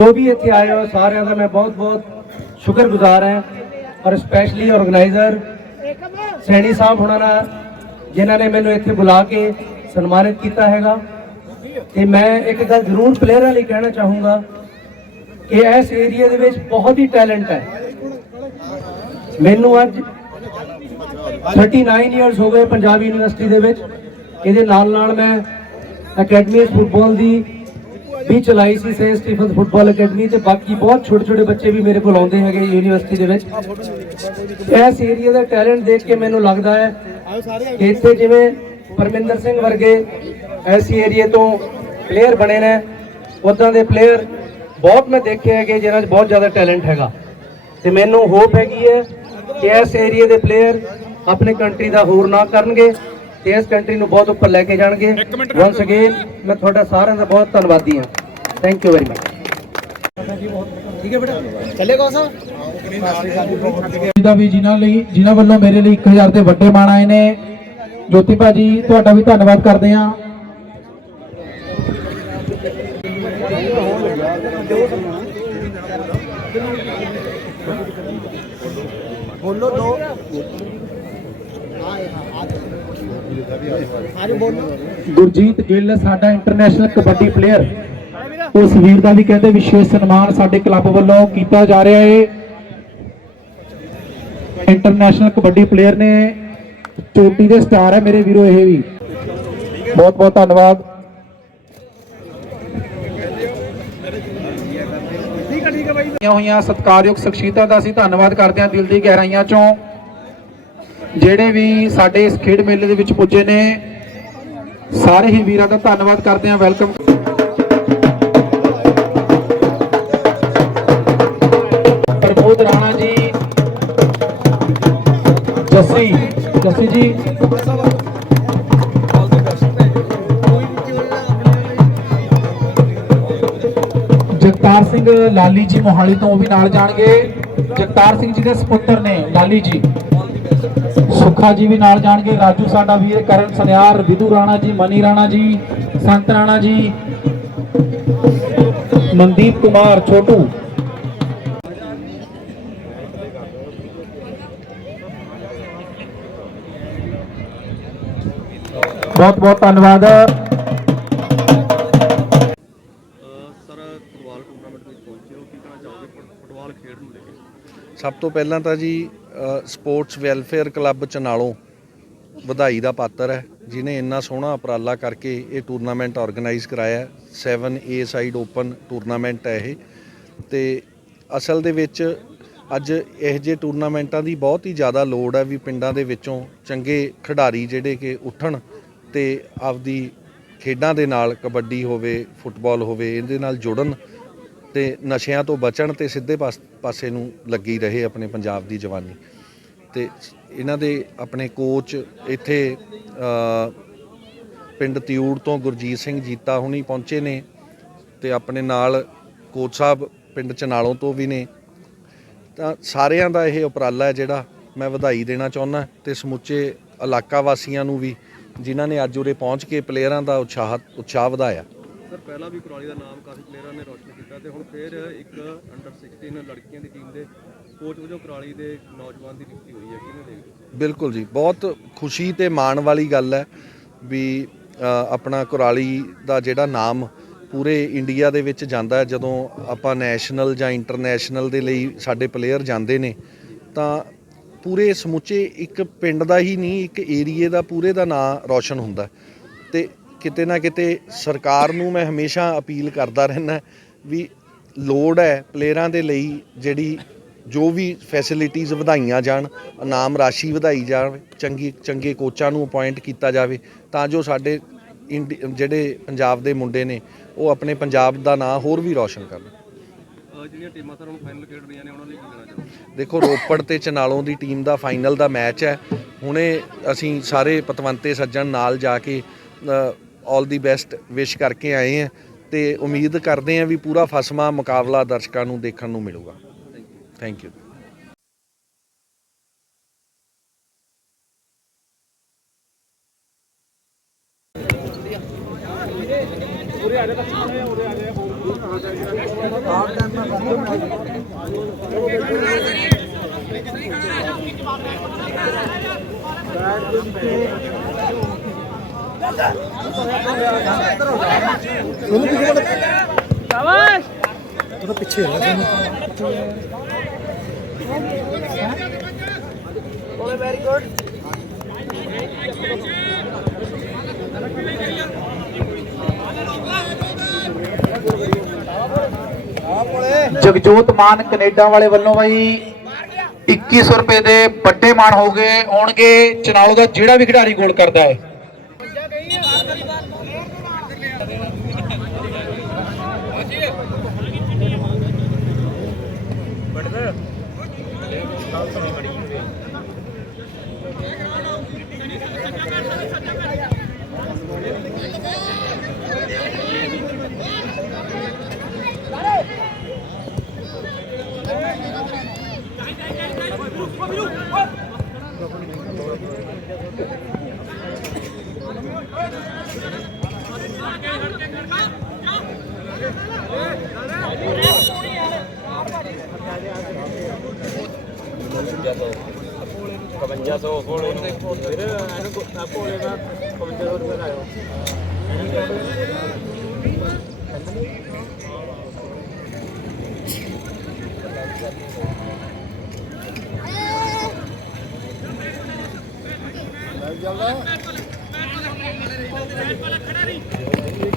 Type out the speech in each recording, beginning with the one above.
ਜੋ ਵੀ ਇੱਥੇ ਆਏ ਹੋ, ਸਾਰਿਆਂ ਦਾ ਮੈਂ ਬਹੁਤ ਬਹੁਤ ਸ਼ੁਕਰਗੁਜ਼ਾਰ ਹਾਂ ਔਰ ਸਪੈਸ਼ਲੀ ਆਰਗੇਨਾਈਜ਼ਰ ਸੈਣੀ ਸਾਹਿਬ ਹੁਣਾਂ ਦਾ ਜਿਨ੍ਹਾਂ ਨੇ ਮੈਨੂੰ ਇੱਥੇ ਬੁਲਾ ਕੇ ਸਨਮਾਨਿਤ ਕੀਤਾ ਹੈਗਾ। ਤੇ ਮੈਂ ਇੱਕ ਗੱਲ ਜ਼ਰੂਰ ਪਲੇਅਰਾਂ ਲਈ ਕਹਿਣਾ ਚਾਹੂੰਗਾ ਕਿ ਇਸ ਏਰੀਆ ਦੇ ਵਿੱਚ ਬਹੁਤ ਹੀ ਟੈਲੈਂਟ ਹੈ। ਮੈਨੂੰ ਅੱਜ 39 ਇਅਰਸ ਹੋ ਗਏ ਪੰਜਾਬ ਯੂਨੀਵਰਸਿਟੀ ਦੇ ਵਿੱਚ। ਇਹਦੇ ਨਾਲ ਨਾਲ ਮੈਂ ਅਕੈਡਮੀ ਫੁੱਟਬਾਲ ਦੀ ਵੀ ਚਲਾਈ ਸੀ ਸੇਂਟ ਸਟੀਫਨਸ ਫੁੱਟਬਾਲ ਅਕੈਡਮੀ ਤੇ ਬਾਕੀ ਬਹੁਤ ਛੋਟੇ ਛੋਟੇ ਬੱਚੇ ਵੀ ਮੇਰੇ ਕੋਲ ਆਉਂਦੇ ਹੈਗੇ ਯੂਨੀਵਰਸਿਟੀ ਦੇ ਵਿੱਚ। ਇਸ ਏਰੀਆ ਦਾ ਟੈਲੈਂਟ ਦੇਖ ਕੇ ਮੈਨੂੰ ਲੱਗਦਾ ਹੈ ਕਿ ਇੱਥੇ ਜਿਵੇਂ ਪਰਮਿੰਦਰ ਸਿੰਘ ਵਰਗੇ ਐਸੀ ਏਰੀਆ ਤੋਂ ਪਲੇਅਰ ਬਣੇ ਨੇ ਉਦਾਂ ਦੇ ਪਲੇਅਰ ਬਹੁਤ ਮੈਂ ਦੇਖੇ ਹੈਗੇ ਜਿਨ੍ਹਾਂ 'ਚ ਬਹੁਤ ਜ਼ਿਆਦਾ ਟੈਲੈਂਟ ਹੈਗਾ। ਤੇ ਮੈਨੂੰ ਹੋਪ ਹੈਗੀ ਹੈ ਕਿ ਇਸ ਏਰੀਆ ਦੇ ਪਲੇਅਰ ਆਪਣੀ ਕੰਟਰੀ ਦਾ ਹੋਰ ਨਾ ਕਰਨਗੇ ਤੇ ਇਸ ਕੰਟਰੀ ਨੂੰ ਬਹੁਤ ਉੱਪਰ ਲੈ ਕੇ ਜਾਣਗੇ। ਵਾਂਸ ਅਗੇਨ ਮੈਂ ਤੁਹਾਡਾ ਸਾਰਿਆਂ ਦਾ ਬਹੁਤ ਧੰਨਵਾਦੀ ਹਾਂ। ਥੈਂਕ ਯੂ ਵੈਰੀ ਮਚ ਠੀਕ ਹੈ ਬੇਟਾ। ਚੱਲੇਗਾ ਸਰ ਦਾ ਵੀ ਜਿਨ੍ਹਾਂ ਲਈ ਜਿਨ੍ਹਾਂ ਵੱਲੋਂ ਮੇਰੇ ਲਈ 1000 ਤੇ ਵੱਡੇ ਮਾਣ ਆਏ ਨੇ। ਜੋਤੀ ਭਾਜੀ ਤੁਹਾਡਾ ਵੀ ਧੰਨਵਾਦ ਕਰਦੇ ਹਾਂ। ਬੋਲੋ ਦੋ। ਗੁਰਜੀਤ ਗਿੱਲ ਸਾਡਾ ਇੰਟਰਨੈਸ਼ਨਲ ਕਬੱਡੀ ਪਲੇਅਰ ਉਸ ਵੀਰ ਦਾ ਵੀ ਕਹਿੰਦੇ ਵਿਸ਼ੇਸ਼ ਸਨਮਾਨ ਸਾਡੇ ਕਲੱਬ ਵੱਲੋਂ ਕੀਤਾ ਜਾ ਰਿਹਾ ਹੈ ਇੰਟਰਨੈਸ਼ਨਲ ਕਬੱਡੀ ਪਲੇਅਰ ਨੇ ਚੋਟੀ ਦੇ ਸਟਾਰ ਹੈ ਮੇਰੇ ਵੀਰੋ, ਇਹ ਵੀ। ਬਹੁਤ ਬਹੁਤ ਧੰਨਵਾਦ। ਹੋਈਆਂ ਹੋਈਆਂ ਸਤਿਕਾਰਯੋਗ ਸ਼ਖਸੀਅਤਾਂ ਦਾ ਅਸੀਂ ਧੰਨਵਾਦ ਕਰਦੇ ਹਾਂ ਦਿਲ ਦੀ ਗਹਿਰਾਈਆਂ ਚੋਂ। ਜਿਹੜੇ ਵੀ ਸਾਡੇ ਇਸ ਖੇਡ ਮੇਲੇ ਦੇ ਵਿੱਚ ਪੁੱਜੇ ਨੇ, ਸਾਰੇ ਹੀ ਵੀਰਾਂ ਦਾ ਧੰਨਵਾਦ ਕਰਦੇ ਹਾਂ। ਵੈਲਕਮ ਪ੍ਰਮੋਦ ਰਾਣਾ ਜੀ। ਜੱਸੀ ਜੱਸੀ ਜੀ। ਜਗਤਾਰ ਸਿੰਘ ਲਾਲੀ ਜੀ ਮੋਹਾਲੀ ਤੋਂ ਵੀ ਨਾਲ ਜਾਣਗੇ। ਜਗਤਾਰ ਸਿੰਘ ਜੀ ਦੇ ਸੁਪੁੱਤਰ ਨੇ ਲਾਲੀ ਜੀ। ਸੁਖਾ ਜੀ ਵੀ ਨਾਲ ਜਾਣਗੇ। ਰਾਜੂ ਸਾਡਾ ਵੀਰ ਕਰਨ ਸਨਿਆਰ, ਵਿਧੂ ਰਾਣਾ ਜੀ, ਮਨੀ ਰਾਣਾ ਜੀ, ਸੰਤ ਰਾਣਾ ਜੀ। ਮਨਦੀਪ ਕੁਮਾਰ ਛੋਟੂ ਬਹੁਤ ਬਹੁਤ ਧੰਨਵਾਦ ਸਰ ਫੁੱਟਬਾਲ ਟੂਰਨਾਮੈਂਟ ਵਿੱਚ ਪਹੁੰਚੇ ਹੋ ਕੀ ਕਹਿਣਾ ਚਾਹੋਗੇ ਫੁੱਟ- ਫੁੱਟਬਾਲ ਖੇਡ ਬਹੁਤ ਬਹੁਤ ਧੰਨਵਾਦ। ਸਭ ਤੋਂ ਪਹਿਲਾਂ ਤਾਂ ਜੀ ਸਪੋਰਟਸ ਵੈਲਫੇਅਰ ਕਲੱਬ ਚਨਾਲੋਂ ਵਧਾਈ ਦਾ ਪਾਤਰ ਹੈ ਜਿਨੇ ਇੰਨਾ ਸੋਹਣਾ ਉਪਰਾਲਾ ਕਰਕੇ ਇਹ ਟੂਰਨਾਮੈਂਟ ਆਰਗੇਨਾਈਜ਼ ਕਰਾਇਆ 7 ਏ ਸਾਈਡ ਓਪਨ ਟੂਰਨਾਮੈਂਟ ਹੈ ਇਹ। ਤੇ ਅਸਲ ਦੇ ਵਿੱਚ ਅੱਜ ਇਹ ਜੇ ਟੂਰਨਾਮੈਂਟਾਂ ਦੀ ਬਹੁਤ ਹੀ ਜ਼ਿਆਦਾ ਲੋੜ ਹੈ ਵੀ ਪਿੰਡਾਂ ਦੇ ਵਿੱਚੋਂ ਚੰਗੇ ਖਿਡਾਰੀ ਜਿਹੜੇ ਕਿ ਉੱਠਣ ਤੇ ਆਪਦੀ ਖੇਡਾਂ ਦੇ ਨਾਲ ਕਬੱਡੀ ਹੋਵੇ, ਫੁੱਟਬਾਲ ਹੋਵੇ, ਇਹਦੇ ਨਾਲ ਜੁੜਨ ਤੇ ਨਸ਼ਿਆਂ ਤੋਂ ਬਚਣ ਤੇ ਸਿੱਧੇ ਪਾਸ- ਪਾਸੇ ਨੂੰ ਲੱਗੀ ਰਹੇ ਆਪਣੇ ਪੰਜਾਬ ਦੀ ਜਵਾਨੀ। ਤੇ ਇਹਨਾਂ ਦੇ ਆਪਣੇ ਕੋਚ ਇੱਥੇ ਪਿੰਡ ਤਿਊੜ ਤੋਂ ਗੁਰਜੀਤ ਸਿੰਘ ਜੀਤਾ ਹੁਣੀ ਪਹੁੰਚੇ ਨੇ ਤੇ ਆਪਣੇ ਨਾਲ ਕੋਚ ਸਾਹਿਬ ਪਿੰਡ ਚਨਾਲੋਂ ਤੋਂ ਵੀ ਨੇ। ਤਾਂ ਸਾਰਿਆਂ ਦਾ ਇਹ ਉਪਰਾਲਾ ਹੈ ਜਿਹੜਾ ਮੈਂ ਵਧਾਈ ਦੇਣਾ ਚਾਹੁੰਦਾ ਤੇ ਸਮੁੱਚੇ ਇਲਾਕਾ ਵਾਸੀਆਂ ਨੂੰ ਵੀ ਜਿਨ੍ਹਾਂ ਨੇ ਅੱਜ ਉਰੇ ਪਹੁੰਚ ਕੇ ਪਲੇਅਰਾਂ ਦਾ ਉਤਸ਼ਾਹ ਉਤਸ਼ਾਹ ਵਧਾਇਆ। ਸਰ ਪਹਿਲਾਂ ਵੀ ਕੁਰਾਲੀ ਦਾ ਨਾਮ ਕਾਫੀ ਪਲੇਅਰਾਂ ਨੇ ਰੋਸ਼ਨ ਕੀਤਾ ਤੇ ਹੁਣ ਫਿਰ ਇੱਕ ਅੰਡਰ 16 ਲੜਕੀਆਂ ਦੀ ਟੀਮ ਦੇ ਕੋਚ ਵਜੋਂ ਕੁਰਾਲੀ ਦੇ ਨੌਜਵਾਨ ਦੀ ਨਿਯੁਕਤੀ ਹੋਈ ਹੈ। ਕਿਹਨੇ ਦੇਖਦੇ? ਬਿਲਕੁਲ ਜੀ ਬਹੁਤ ਖੁਸ਼ੀ ਤੇ ਮਾਣ ਵਾਲੀ ਗੱਲ ਹੈ ਵੀ ਆਪਣਾ ਕੁਰਾਲੀ ਦਾ ਜਿਹੜਾ ਨਾਮ ਪੂਰੇ ਇੰਡੀਆ ਦੇ ਵਿੱਚ ਜਾਂਦਾ ਜਦੋਂ ਆਪਾਂ ਨੈਸ਼ਨਲ ਜਾਂ ਇੰਟਰਨੈਸ਼ਨਲ ਦੇ ਲਈ ਸਾਡੇ ਪਲੇਅਰ ਜਾਂਦੇ ਨੇ ਤਾਂ ਪੂਰੇ ਸਮੁੱਚੇ ਇੱਕ ਪਿੰਡ ਦਾ ਹੀ ਨਹੀਂ, ਇੱਕ ਏਰੀਏ ਦਾ ਪੂਰੇ ਦਾ ਨਾਂ ਰੌਸ਼ਨ ਹੁੰਦਾ ਹੈ। ਤੇ ਕਿਤੇ ਨਾ ਕਿਤੇ ਸਰਕਾਰ ਨੂੰ ਮੈਂ ਹਮੇਸ਼ਾ ਅਪੀਲ ਕਰਦਾ ਰਹਿਣਾ ਵੀ ਲੋੜ ਹੈ ਪਲੇਅਰਾਂ ਦੇ ਲਈ ਜਿਹੜੀ ਜੋ ਵੀ ਫੈਸਿਲਿਟੀਆਂ ਵਧਾਈਆਂ ਜਾਣ, ਇਨਾਮ ਰਾਸ਼ੀ ਵਧਾਈ ਜਾਵੇ, ਚੰਗੀ, ਚੰਗੇ ਕੋਚਾਂ ਨੂੰ ਅਪਾਇੰਟ ਕੀਤਾ ਜਾਵੇ, ਤਾਂ ਜੋ ਸਾਡੇ ਇੰਡੀ- ਜਿਹੜੇ ਪੰਜਾਬ ਦੇ ਮੁੰਡੇ ਨੇ, ਉਹ ਆਪਣੇ ਪੰਜਾਬ ਦਾ ਨਾਂ ਹੋਰ ਵੀ ਰੌਸ਼ਨ ਕਰਨ ਜਿਹੜੀਆਂ ਟੀਮਾਂ ਸਰ ਹੁਣ ਫਾਈਨਲ ਖੇਡ ਰਹੀਆਂ ਨੇ ਉਹਨਾਂ ਲਈ ਕੀ ਕਹਿਣਾ ਚਾਹੋਗੇ? ਦੇਖੋ ਰੋਪੜ ਤੇ ਚਨਾਲੋਂ ਦੀ ਟੀਮ ਦਾ ਫਾਈਨਲ ਦਾ ਮੈਚ ਹੈ। ਹੁਣੇ ਅਸੀਂ ਸਾਰੇ ਪਤਵੰਤੇ ਸੱਜਣ ਨਾਲ ਜਾ ਕੇ ਆਲ ਦੀ ਬੈਸਟ ਵਿਸ਼ ਕਰਕੇ ਆਏ ਹਾਂ ਤੇ ਉਮੀਦ ਕਰਦੇ ਹਾਂ ਵੀ ਪੂਰਾ ਫਸਮਾ ਮੁਕਾਬਲਾ ਦਰਸ਼ਕਾਂ ਨੂੰ ਦੇਖਣ ਨੂੰ ਮਿਲੂਗਾ। Thank you Jagjot Maan Canada ਵਾਲੇ ਵੱਲੋਂ ਬਾਈ 2100 ਰੁਪਏ ਦੇ ਵੱਡੇ ਮਾਨ ਹੋ ਗਏ ਹੋਣਗੇ ਚਨਾਲੋ ਦਾ ਜਿਹੜਾ ਵੀ ਖਿਡਾਰੀ ਗੋਲ ਕਰਦਾ ਹੈ। 5500 ਕੋਲੇ ਨੂੰ। ਫਿਰ ਇਹਨੂੰ ਕੋ- ਆਹ ਕੋਲੇ ਦਾ 5500 ਰੁਪਏ ਲਾਇਓ। ਇਹਨੂੰ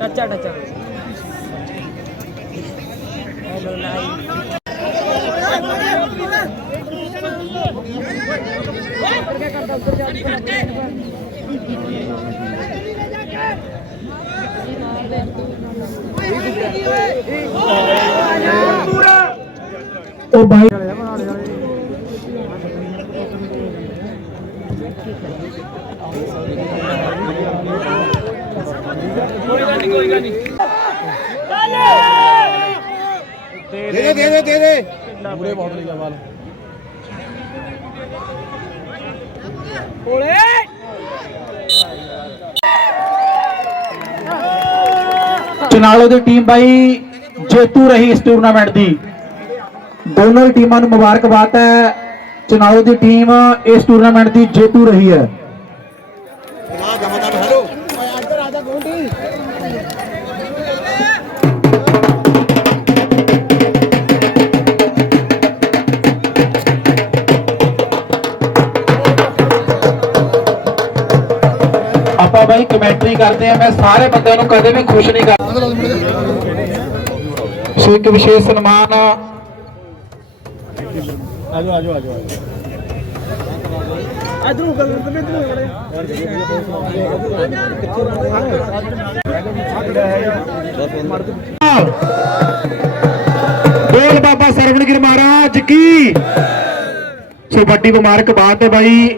ਟੱਚਾ ਟੱਚਾ। ਉਹ ਬਾਈ ਦੇ ਦੇ ਦੇ ਦੇ ਦੇ ਚਨਾਲੋ ਦੀ ਟੀਮ ਬਾਈ ਜੇਤੂ ਰਹੀ ਇਸ ਟੂਰਨਾਮੈਂਟ ਦੀ। ਦੋਨੋਂ ਹੀ ਟੀਮਾਂ ਨੂੰ ਮੁਬਾਰਕਬਾਦ ਹੈ। ਚਨਾਲੋ ਦੀ ਟੀਮ ਇਸ ਟੂਰਨਾਮੈਂਟ ਦੀ ਜੇਤੂ ਰਹੀ ਹੈ। ਆਪਾਂ ਬਾਈ ਕਮੈਂਟਰੀ ਕਰਦੇ ਆ ਮੈਂ ਸਾਰੇ ਬੰਦਿਆਂ ਨੂੰ ਕਦੇ ਵੀ ਖੁਸ਼ ਨਹੀਂ ਕਰਦਾ ਸੋ ਇੱਕ ਵਿਸ਼ੇਸ਼ ਸਨਮਾਨ ਆਜੋ ਆਜੋ ਆਜੋ। ਇਧਰੋਂ ਗੱਲ ਕਰ ਇਧਰੋਂ ਖੜੇ ਬੋਲ ਬਾਬਾ ਸਰਵਣਗਿਰ ਮਹਾਰਾਜ ਕੀ? ਸੋ ਵੱਡੀ ਮੁਬਾਰਕਬਾਦ ਹੈ ਬਾਈ।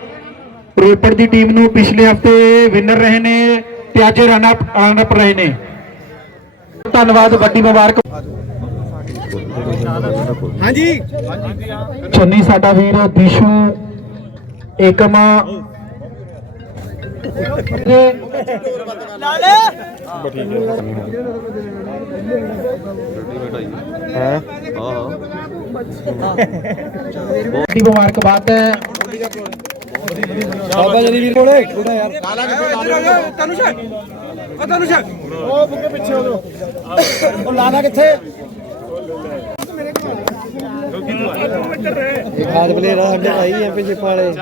ਰੋਪੜ ਦੀ ਟੀਮ ਨੂੰ ਪਿਛਲੇ ਹਫ਼ਤੇ ਵਿਨਰ ਰਹੇ ਨੇ ਤੇ ਅੱਜ ਰਨ ਅਪ ਰਨ ਅਪ ਰਹੇ ਨੇ। ਧੰਨਵਾਦ ਵੱਡੀ ਮੁਬਾਰਕ। ਹਾਂਜੀ। ਚੰਨੀ ਸਾਡਾ ਵੀਰ ਦੀਸ਼ੂ ਏਕਮ ਵੱਡੀ ਮੁਬਾਰਕਬਾਦ ਹੈ? ਬਾਬਾ ਜੀ ਵੀਰ ਕੋਲੇ ਥੋੜਾ ਯਾਰ ਉਹ ਬੁੱਕੇ ਪਿੱਛੇ ਹੋ ਉਹ ਲਾਣਾ ਕਿੱਥੇ? ਖਾਦ ਪਲੇਅਰ ਆ ਸਾਡੇ ਭਾਈ ਐ ਪਿੱਛੇ ਪਾਲੇ।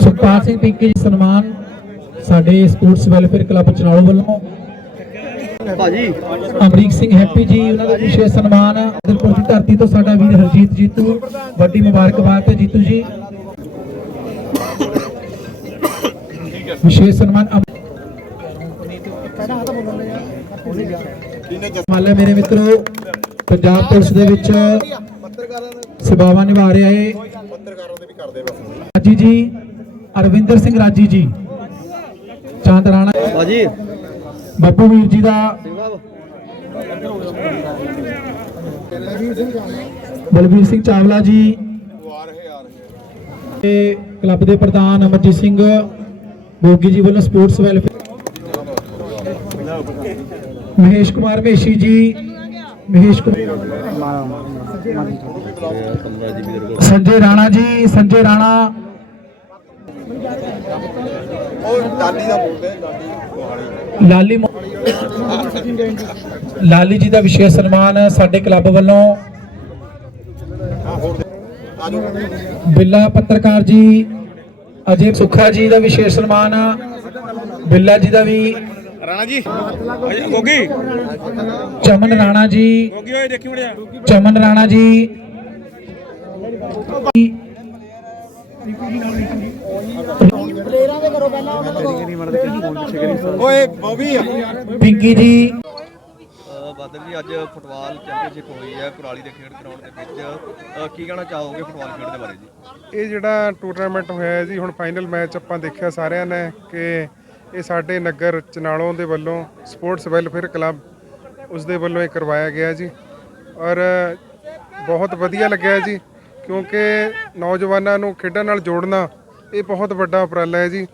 ਸੁਖਪਾਲ ਸਿੰਘ ਪਿੰਕੀ ਜੀ ਸਨਮਾਨ ਸਾਡੇ ਸਪੋਰਟਸ ਵੈਲਫੇਅਰ ਕਲੱਬ ਚਨਾਲੋ ਵੱਲੋਂ। ਭਾਜੀ। ਅਮਰੀਕ ਸਿੰਘ ਹੈਪੀ ਜੀ ਉਹਨਾਂ ਦਾ ਵਿਸ਼ੇਸ਼ ਸਨਮਾਨ ਦਿਲਪੁਰ ਦੀ ਧਰਤੀ ਤੋਂ ਸਾਡਾ ਵੀਰ ਹਰਜੀਤ ਜੀਤੂ ਵੱਡੀ ਮੁਬਾਰਕਬਾਦ ਹੈ ਜੀਤੂ ਜੀ। ਵਿਸ਼ੇਸ਼ ਸਨਮਾਨ ਲਿਆ ਮੇਰੇ ਮਿੱਤਰੋ ਪੰਜਾਬ ਪੁਲਿਸ ਦੇ ਵਿੱਚ ਸੇਵਾਵਾਂ ਨਿਭਾ ਰਿਹਾ ਹੈ ਰਾਜੀ ਜੀ ਅਰਵਿੰਦਰ ਸਿੰਘ ਰਾਜੀ ਜੀ ਚਾਂਦ ਰਾਣਾ। ਬਾਜੀ। ਬੱਬੂ ਵੀਰ ਜੀ ਦਾ ਬਲਬੀਰ ਸਿੰਘ ਚਾਵਲਾ ਜੀ ਤੇ ਕਲੱਬ ਦੇ ਪ੍ਰਧਾਨ ਅਮਰਜੀਤ ਸਿੰਘ ਬੋਗੀ ਜੀ ਵੱਲੋਂ ਸਪੋਰਟਸ ਵੈਲਫੇਅਰ ਮਹੇਸ਼ ਕੁਮਾਰ ਮੇਸ਼ੀ ਜੀ। ਮਹੇਸ਼ ਕੁਮਾਰ ਸੰਜੇ ਰਾਣਾ ਜੀ, ਸੰਜੇ ਰਾਣਾ। ਲਾਲੀ ਲਾਲੀ ਜੀ ਦਾ ਵਿਸ਼ੇਸ਼ ਸਨਮਾਨ ਸਾਡੇ ਕਲੱਬ ਵੱਲੋਂ। ਬਿੱਲਾ ਪੱਤਰਕਾਰ ਜੀ ਅਜੇ ਸੁਖਾ ਜੀ ਦਾ ਵਿਸ਼ੇਸ਼ ਸਨਮਾਨ। ਬਿੱਲਾ ਜੀ ਦਾ ਵੀ ਰਾਣਾ ਜੀ। ਗੋਗੀ। ਚਮਨ ਰਾਣਾ ਜੀ। ਗੋਗੀ ਓਏ ਦੇਖੀ ਮੜਿਆ। ਚਮਨ ਰਾਣਾ ਜੀ। ਓਏ ਬੋਬੀ। ਪਿੰਕੀ ਜੀ। ਬਾਦਲ ਜੀ ਅੱਜ ਫੁੱਟਬਾਲ ਚੈਂਪੀਅਨਸ਼ਿਪ ਹੋਈ ਹੈ ਕੁਰਾਲੀ ਦੇ ਖੇਡ ਗਰਾਊਂਡ ਦੇ ਵਿੱਚ। ਕੀ ਕਹਿਣਾ ਚਾਹੋਗੇ ਫੁੱਟਬਾਲ ਖੇਡ ਦੇ ਬਾਰੇ ਜੀ? ਇਹ ਜਿਹੜਾ ਟੂਰਨਾਮੈਂਟ ਹੋਇਆ ਹੈ ਜੀ ਹੁਣ ਫਾਈਨਲ ਮੈਚ ਆਪਾਂ ਦੇਖਿਆ ਸਾਰਿਆਂ ਨੇ ਕਿ ਇਹ ਸਾਡੇ ਨਗਰ ਚਨਾਲੋਂ ਦੇ ਵੱਲੋਂ ਸਪੋਰਟਸ ਵੈਲਫੇਅਰ ਕਲੱਬ ਉਸ ਦੇ ਵੱਲੋਂ ਇਹ ਕਰਵਾਇਆ ਗਿਆ ਜੀ। ਔਰ ਬਹੁਤ ਵਧੀਆ ਲੱਗਿਆ ਜੀ, ਕਿਉਂਕਿ ਨੌਜਵਾਨਾਂ ਨੂੰ ਖੇਡਾਂ ਨਾਲ ਜੋੜਨਾ ਇਹ ਬਹੁਤ ਵੱਡਾ ਉਪਰਾਲਾ ਹੈ ਜੀ,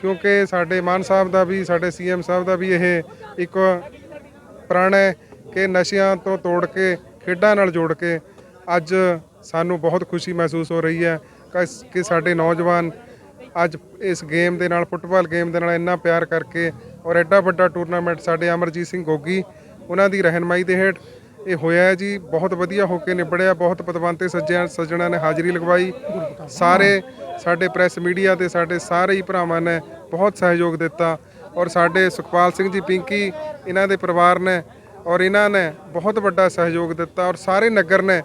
ਕਿਉਂਕਿ ਸਾਡੇ ਮਾਨ ਸਾਹਿਬ ਦਾ ਵੀ, ਸਾਡੇ ਸੀਐਮ ਸਾਹਿਬ ਦਾ ਵੀ ਇਹ ਇੱਕ ਪ੍ਰਣ ਹੈ ਕਿ ਨਸ਼ਿਆਂ ਤੋਂ ਤੋੜ ਕੇ, ਖੇਡਾਂ ਨਾਲ ਜੋੜ ਕੇ ਅੱਜ ਸਾਨੂੰ ਬਹੁਤ ਖੁਸ਼ੀ ਮਹਿਸੂਸ ਹੋ ਰਹੀ ਹੈ ਕਿ- ਕਿ ਸਾਡੇ ਨੌਜਵਾਨ ਅੱਜ ਇਸ ਗੇਮ ਦੇ ਨਾਲ, ਫੁੱਟਬਾਲ ਗੇਮ ਦੇ ਨਾਲ ਇੰਨਾ ਪਿਆਰ ਕਰਕੇ ਔਰ ਐਡਾ ਵੱਡਾ ਟੂਰਨਾਮੈਂਟ ਸਾਡੇ ਅਮਰਜੀਤ ਸਿੰਘ ਗੋਗੀ ਉਹਨਾਂ ਦੀ ਰਹਿਨਮਾਈ ਦੇ ਹੇਠ ਇਹ ਹੋਇਆ ਜੀ। ਬਹੁਤ ਵਧੀਆ ਹੋ ਕੇ ਨਿਬੜਿਆ, ਬਹੁਤ ਪਤਵੰਤੇ ਸੱਜਿਆਂ, ਸੱਜਣਾ ਨੇ ਹਾਜ਼ਰੀ ਲਗਵਾਈ। ਸਾਰੇ ਸਾਡੇ ਪ੍ਰੈਸ ਮੀਡੀਆ ਤੇ ਸਾਡੇ ਸਾਰੇ ਹੀ ਭਰਾਵਾਂ ਨੇ ਬਹੁਤ ਸਹਿਯੋਗ ਦਿੱਤਾ ਔਰ ਸਾਡੇ ਸੁਖਪਾਲ ਸਿੰਘ ਜੀ ਪਿੰਕੀ ਇਹਨਾਂ ਦੇ ਪਰਿਵਾਰ ਨੇ ਔਰ ਇਹਨਾਂ ਨੇ ਬਹੁਤ ਵੱਡਾ ਸਹਿਯੋਗ ਦਿੱਤਾ ਔਰ ਸਾਰੇ ਨਗਰ ਨੇ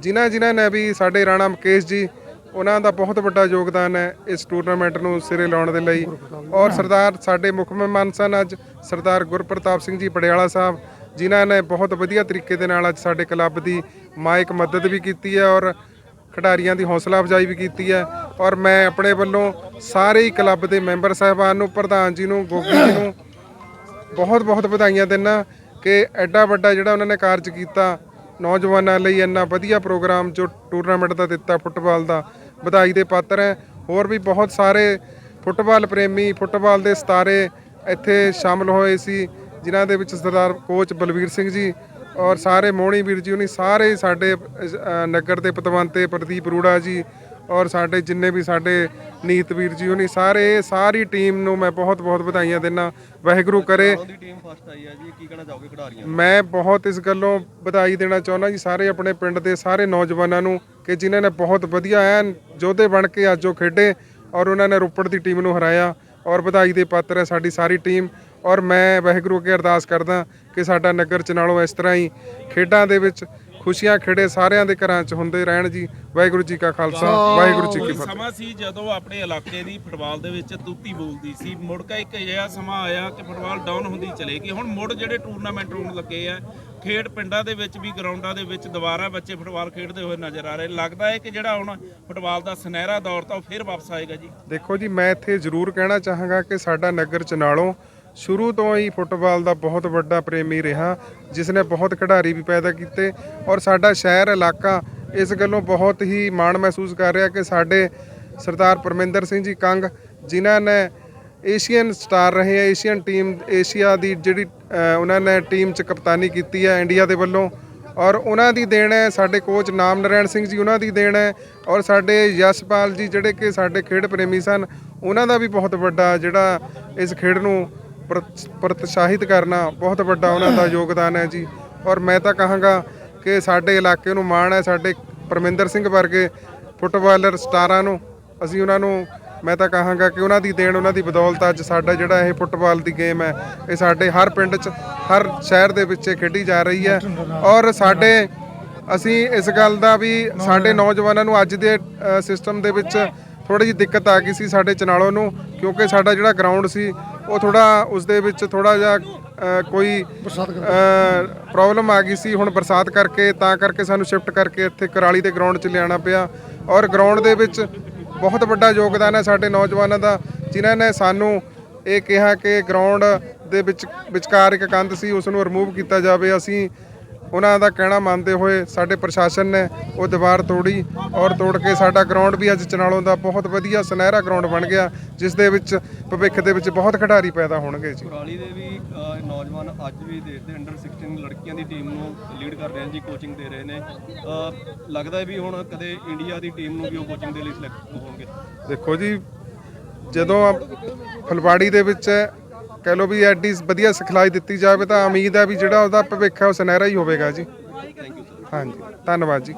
ਜਿਨ੍ਹਾਂ ਜਿਨ੍ਹਾਂ ਨੇ ਵੀ ਸਾਡੇ ਰਾਣਾ ਮੁਕੇਸ਼ ਜੀ ਉਹਨਾਂ ਦਾ ਬਹੁਤ ਵੱਡਾ ਯੋਗਦਾਨ ਹੈ ਇਸ ਟੂਰਨਾਮੈਂਟ ਨੂੰ ਸਿਰੇ ਲਾਉਣ ਦੇ ਲਈ। ਔਰ ਸਰਦਾਰ ਸਾਡੇ ਮੁੱਖ ਮਹਿਮਾਨ ਸਨ ਅੱਜ, ਸਰਦਾਰ ਗੁਰਪ੍ਰਤਾਪ ਸਿੰਘ ਜੀ ਪੜਿਆਲਾ ਸਾਹਿਬ, ਜਿਨ੍ਹਾਂ ਨੇ ਬਹੁਤ ਵਧੀਆ ਤਰੀਕੇ ਦੇ ਨਾਲ ਅੱਜ ਸਾਡੇ ਕਲੱਬ ਦੀ ਮਾਇਕ ਮਦਦ ਵੀ ਕੀਤੀ ਹੈ ਔਰ ਖਿਡਾਰੀਆਂ ਦੀ ਹੌਸਲਾ ਅਫਜ਼ਾਈ ਵੀ ਕੀਤੀ ਹੈ। ਔਰ ਮੈਂ ਆਪਣੇ ਵੱਲੋਂ ਸਾਰੇ ਹੀ ਕਲੱਬ ਦੇ ਮੈਂਬਰ ਸਾਹਿਬਾਨ ਨੂੰ, ਪ੍ਰਧਾਨ ਜੀ ਨੂੰ, ਗੋਗੀ ਜੀ ਨੂੰ ਬਹੁਤ ਬਹੁਤ ਵਧਾਈਆਂ ਦਿੰਦਾ ਕਿ ਐਡਾ ਵੱਡਾ ਜਿਹੜਾ ਉਹਨਾਂ ਨੇ ਕਾਰਜ ਕੀਤਾ, ਨੌਜਵਾਨਾਂ ਲਈ ਇੰਨਾ ਵਧੀਆ ਪ੍ਰੋਗਰਾਮ ਜੋ ਟੂਰਨਾਮੈਂਟ ਦਾ ਦਿੱਤਾ ਫੁੱਟਬਾਲ ਦਾ ਵਧਾਈ ਦੇ ਪਾਤਰ ਹੈ। ਹੋਰ ਵੀ ਬਹੁਤ ਸਾਰੇ ਫੁੱਟਬਾਲ ਪ੍ਰੇਮੀ ਫੁੱਟਬਾਲ ਦੇ ਸਤਾਰੇ ਇੱਥੇ ਸ਼ਾਮਲ ਹੋਏ ਸੀ ਜਿਨ੍ਹਾਂ ਦੇ ਵਿੱਚ ਸਰਦਾਰ ਕੋਚ ਬਲਵੀਰ ਸਿੰਘ ਜੀ ਔਰ ਸਾਰੇ ਮੋਹਣੀ ਵੀਰ ਜੀ ਉਹਨੀ ਸਾਰੇ ਸਾਡੇ ਨਗਰ ਦੇ ਪਤਵੰਤੇ ਪ੍ਰਦੀਪ ਰੂੜਾ ਜੀ ਔਰ ਸਾਡੇ ਜਿੰਨੇ ਵੀ ਸਾਡੇ ਨੀਤ ਵੀਰ ਜੀ ਉਹਨੀ ਸਾਰੇ ਸਾਰੀ ਟੀਮ ਨੂੰ ਮੈਂ ਬਹੁਤ ਬਹੁਤ ਵਧਾਈਆਂ ਦਿੰਦਾ। ਵਾਹਿਗੁਰੂ ਕਰੇ। ਦੀ ਟੀਮ ਫਸਟ ਆਈ ਹੈ ਜੀ? ਕੀ ਕਹਿਣਾ ਚਾਹੋਗੇ ਖਿਡਾਰੀਆਂ ਮੈਂ ਬਹੁਤ ਇਸ ਗੱਲੋਂ ਵਧਾਈ ਦੇਣਾ ਚਾਹੁੰਦਾ ਜੀ ਸਾਰੇ ਆਪਣੇ ਪਿੰਡ ਦੇ ਸਾਰੇ ਨੌਜਵਾਨਾਂ ਨੂੰ ਕਿ ਜਿਨ੍ਹਾਂ ਨੇ ਬਹੁਤ ਵਧੀਆ ਐਨ ਯੋਧੇ ਬਣ ਕੇ ਅੱਜ ਉਹ ਖੇਡੇ ਔਰ ਉਹਨਾਂ ਨੇ ਰੋਪੜ ਦੀ ਟੀਮ ਨੂੰ ਹਰਾਇਆ ਔਰ ਵਧਾਈ ਦੇ ਪਾਤਰ ਹੈ ਸਾਡੀ ਸਾਰੀ ਟੀਮ ਔਰ ਮੈਂ ਵਾਹਿਗੁਰੂ ਅੱਗੇ ਅਰਦਾਸ ਕਰਦਾ ਕਿ ਸਾਡਾ ਨਗਰ ਚ ਨਾਲੋਂ ਇਸ ਤਰ੍ਹਾਂ ਹੀ ਖੇਡਾਂ ਦੇ ਵਿੱਚ ਖੁਸ਼ੀਆਂ ਖੇੜੇ ਸਾਰਿਆਂ ਦੇ ਘਰਾਂ 'ਚ ਹੁੰਦੇ ਰਹਿਣ ਜੀ। ਵਾਹਿਗੁਰੂ ਜੀ ਕਾ ਖਾਲਸਾ ਵਾਹਿਗੁਰੂ ਜੀ ਕੀ ਫਤਿਹ। ਸਮਾਂ ਸੀ ਜਦੋਂ ਆਪਣੇ ਇਲਾਕੇ ਦੀ ਫੁੱਟਬਾਲ ਦੇ ਵਿੱਚ ਤੂਤੀ ਬੋਲਦੀ ਸੀ। ਮੁੜ ਕੇ ਇੱਕ ਅਜਿਹਾ ਸਮਾਂ ਆਇਆ ਕਿ ਫੁੱਟਬਾਲ ਡਾਊਨ ਹੁੰਦੀ ਚਲੇ ਗਈ। ਹੁਣ ਮੁੜ ਜਿਹੜੇ ਟੂਰਨਾਮੈਂਟ ਹੋਣ ਲੱਗੇ ਆ ਖੇਡ ਪਿੰਡਾਂ ਦੇ ਵਿੱਚ ਵੀ ਗਰਾਊਂਡਾਂ ਦੇ ਵਿੱਚ ਦੁਬਾਰਾ ਬੱਚੇ ਫੁੱਟਬਾਲ ਖੇਡਦੇ ਹੋਏ ਨਜ਼ਰ ਆ ਰਹੇ। ਲੱਗਦਾ ਹੈ ਕਿ ਜਿਹੜਾ ਹੁਣ ਫੁੱਟਬਾਲ ਦਾ ਸੁਨਹਿਰਾ ਦੌਰ ਤਾਂ ਉਹ ਫਿਰ ਵਾਪਸ ਆਏਗਾ ਜੀ। ਦੇਖੋ ਜੀ ਮੈਂ ਇੱਥੇ ਜ਼ਰੂਰ ਕਹਿਣਾ ਚਾਹਾਂਗਾ ਕਿ ਸਾਡਾ ਨਗਰ ਚਨਾਲੋਂ ਸ਼ੁਰੂ ਤੋਂ ਹੀ ਫੁੱਟਬਾਲ ਦਾ ਬਹੁਤ ਵੱਡਾ ਪ੍ਰੇਮੀ ਰਿਹਾ ਜਿਸ ਨੇ ਬਹੁਤ ਖਿਡਾਰੀ ਵੀ ਪੈਦਾ ਕੀਤੇ ਔਰ ਸਾਡਾ ਸ਼ਹਿਰ, ਇਲਾਕਾ ਇਸ ਗੱਲੋਂ ਬਹੁਤ ਹੀ ਮਾਣ ਮਹਿਸੂਸ ਕਰ ਰਿਹਾ ਕਿ ਸਾਡੇ ਸਰਦਾਰ ਪਰਮਿੰਦਰ ਸਿੰਘ ਜੀ ਕੰਗ, ਜਿਨ੍ਹਾਂ ਨੇ ਏਸ਼ੀਅਨ ਸਟਾਰ ਰਹੇ ਆ, ਏਸ਼ੀਅਨ ਟੀਮ ਏਸ਼ੀਆ ਦੀ ਜਿਹੜੀ ਉਹਨਾਂ ਨੇ ਟੀਮ 'ਚ ਕਪਤਾਨੀ ਕੀਤੀ ਹੈ ਇੰਡੀਆ ਦੇ ਵੱਲੋਂ ਔਰ ਉਹਨਾਂ ਦੀ ਦੇਣ ਹੈ, ਸਾਡੇ ਕੋਚ ਨਾਮ ਨਰੈਣ ਸਿੰਘ ਜੀ ਉਹਨਾਂ ਦੀ ਦੇਣ ਹੈ ਔਰ ਸਾਡੇ ਯਸ਼ਪਾਲ ਜੀ ਜਿਹੜੇ ਕਿ ਸਾਡੇ ਖੇਡ ਪ੍ਰੇਮੀ ਸਨ, ਉਹਨਾਂ ਦਾ ਵੀ ਬਹੁਤ ਵੱਡਾ ਜਿਹੜਾ ਇਸ ਖੇਡ ਨੂੰ ਪ੍ਰੋਤਸ਼ਾਹਿਤ ਕਰਨਾ ਬਹੁਤ ਵੱਡਾ ਉਹਨਾਂ ਦਾ ਯੋਗਦਾਨ ਹੈ ਜੀ। ਔਰ ਮੈਂ ਤਾਂ ਕਹਾਂਗਾ ਕਿ ਸਾਡੇ ਇਲਾਕੇ ਨੂੰ ਮਾਣ ਹੈ, ਸਾਡੇ ਪਰਮਿੰਦਰ ਸਿੰਘ ਵਰਗੇ ਫੁੱਟਬਾਲਰ ਸਟਾਰਾਂ ਨੂੰ, ਅਸੀਂ ਉਹਨਾਂ ਨੂੰ, ਮੈਂ ਤਾਂ ਕਹਾਂਗਾ ਕਿ ਉਹਨਾਂ ਦੀ ਦੇਣ, ਉਹਨਾਂ ਦੀ ਬਦੌਲਤ ਅੱਜ ਸਾਡਾ ਜਿਹੜਾ ਇਹ ਫੁੱਟਬਾਲ ਦੀ ਗੇਮ ਹੈ, ਇਹ ਸਾਡੇ ਹਰ ਪਿੰਡ 'ਚ, ਹਰ ਸ਼ਹਿਰ ਦੇ ਵਿੱਚ ਖੇਡੀ ਜਾ ਰਹੀ ਹੈ। ਔਰ ਸਾਡੇ, ਅਸੀਂ ਇਸ ਗੱਲ ਦਾ ਵੀ ਸਾਡੇ ਨੌਜਵਾਨਾਂ ਨੂੰ ਅੱਜ ਦੇ ਸਿਸਟਮ ਦੇ ਵਿੱਚ ਥੋੜੀ ਜਿਹੀ ਦਿੱਕਤ ਆ ਗਈ ਸੀ ਸਾਡੇ ਚਨਾਲੋ ਨੂੰ, ਕਿਉਂਕਿ ਸਾਡਾ ਜਿਹੜਾ ਗਰਾਊਂਡ ਸੀ ਉਹ ਥੋੜਾ ਉਸ ਦੇ ਵਿੱਚ ਥੋੜਾ ਜਿਹਾ ਕੋਈ ਪ੍ਰੋਬਲਮ ਆ ਗਈ ਸੀ। ਹੁਣ ਬਰਸਾਤ ਕਰਕੇ ਤਾਂ ਕਰਕੇ ਸਾਨੂੰ ਸ਼ਿਫਟ ਕਰਕੇ ਇੱਥੇ ਕਰਾਲੀ ਦੇ ਗਰਾਊਂਡ 'ਚ ਲਿਆਉਣਾ ਪਿਆ। ਔਰ ਗਰਾਊਂਡ ਦੇ ਵਿੱਚ ਬਹੁਤ ਵੱਡਾ ਯੋਗਦਾਨ ਹੈ ਸਾਡੇ ਨੌਜਵਾਨਾਂ ਦਾ ਜਿਨ੍ਹਾਂ ਨੇ ਸਾਨੂੰ ਇਹ ਕਿਹਾ ਕਿ ਗਰਾਊਂਡ ਦੇ ਵਿੱਚ ਵਿਚਕਾਰ ਇੱਕ ਕੰਧ ਸੀ ਉਸ ਨੂੰ ਰਿਮੂਵ ਕੀਤਾ ਜਾਵੇ। ਅਸੀਂ ਉਹਨਾਂ ਦਾ ਕਹਿਣਾ ਮੰਨਦੇ ਹੋਏ ਸਾਡੇ ਪ੍ਰਸ਼ਾਸਨ ਨੇ ਉਹ ਦੀਵਾਰ ਤੋੜੀ ਔਰ ਤੋੜ ਕੇ ਸਾਡਾ ਗਰਾਊਂਡ ਵੀ ਅੱਜ ਚਨਾਲੋਂ ਦਾ ਬਹੁਤ ਵਧੀਆ ਸੁਨਹਿਰਾ ਗਰਾਊਂਡ ਬਣ ਗਿਆ ਜਿਸ ਦੇ ਵਿੱਚ ਭਵਿੱਖ ਦੇ ਵਿੱਚ ਬਹੁਤ ਖਿਡਾਰੀ ਪੈਦਾ ਹੋਣਗੇ ਜੀ। ਕੁਰਾਲੀ ਦੇ ਵੀ ਨੌਜਵਾਨ ਅੱਜ ਵੀ ਦੇਸ਼ ਦੇ ਅੰਡਰ 16 ਲੜਕੀਆਂ ਦੀ ਟੀਮ ਨੂੰ ਲੀਡ ਕਰ ਰਹੇ ਨੇ ਜੀ ਕੋਚਿੰਗ ਦੇ ਰਹੇ ਨੇ। ਲੱਗਦਾ ਵੀ ਹੁਣ ਕਦੇ ਇੰਡੀਆ ਦੀ ਟੀਮ ਨੂੰ ਵੀ ਉਹ ਕੋਚਿੰਗ ਦੇ ਲਈ ਸਿਲੈਕਟ ਹੋਣਗੇ। ਦੇਖੋ ਜੀ ਜਦੋਂ ਫੁਲਵਾੜੀ ਦੇ ਵਿੱਚ ਕਹਿ ਲਓ ਵੀ ਐਡੀ ਵਧੀਆ ਸਿਖਲਾਈ ਦਿੱਤੀ ਜਾਵੇ ਤਾਂ ਉਮੀਦ ਹੈ ਵੀ ਜਿਹੜਾ ਉਹਦਾ ਭਵਿੱਖ ਹੈ ਉਹ ਸੁਨਹਿਰਾ ਹੀ ਹੋਵੇਗਾ ਜੀ। ਹਾਂਜੀ, ਧੰਨਵਾਦ ਜੀ।